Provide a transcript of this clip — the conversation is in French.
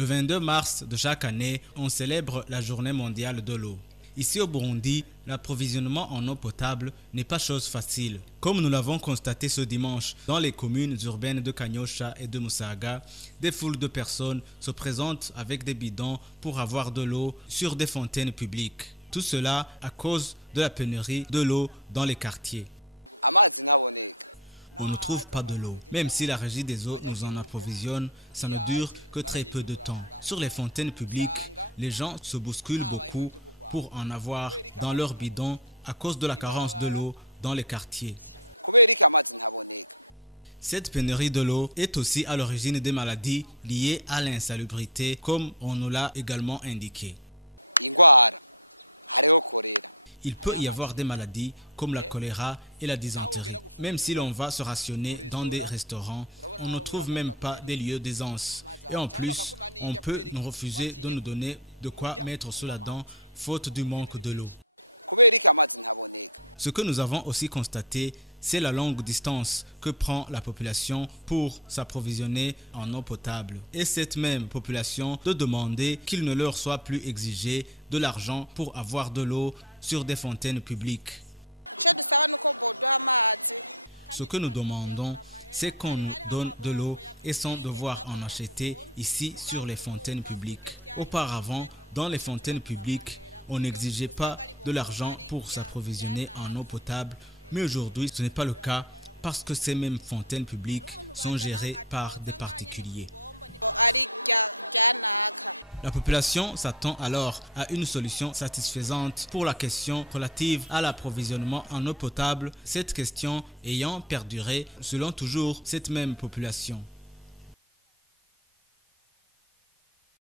Le 22 mars de chaque année, on célèbre la journée mondiale de l'eau. Ici au Burundi, l'approvisionnement en eau potable n'est pas chose facile. Comme nous l'avons constaté ce dimanche dans les communes urbaines de Kanyosha et de Musaga, des foules de personnes se présentent avec des bidons pour avoir de l'eau sur des fontaines publiques. Tout cela à cause de la pénurie de l'eau dans les quartiers. On ne trouve pas de l'eau. Même si la régie des eaux nous en approvisionne, ça ne dure que très peu de temps. Sur les fontaines publiques, les gens se bousculent beaucoup pour en avoir dans leurs bidons à cause de la carence de l'eau dans les quartiers. Cette pénurie de l'eau est aussi à l'origine des maladies liées à l'insalubrité, comme on nous l'a également indiqué. Il peut y avoir des maladies comme la choléra et la dysenterie. Même si l'on va se rationner dans des restaurants, on ne trouve même pas des lieux d'aisance. Et en plus, on peut nous refuser de nous donner de quoi mettre sous la dent faute du manque de l'eau. Ce que nous avons aussi constaté, c'est la longue distance que prend la population pour s'approvisionner en eau potable. Et cette même population de demander qu'il ne leur soit plus exigé de l'argent pour avoir de l'eau sur des fontaines publiques. Ce que nous demandons, c'est qu'on nous donne de l'eau et sans devoir en acheter ici sur les fontaines publiques. Auparavant, dans les fontaines publiques, on n'exigeait pas de l'argent pour s'approvisionner en eau potable, mais aujourd'hui ce n'est pas le cas parce que ces mêmes fontaines publiques sont gérées par des particuliers. La population s'attend alors à une solution satisfaisante pour la question relative à l'approvisionnement en eau potable, cette question ayant perduré selon toujours cette même population.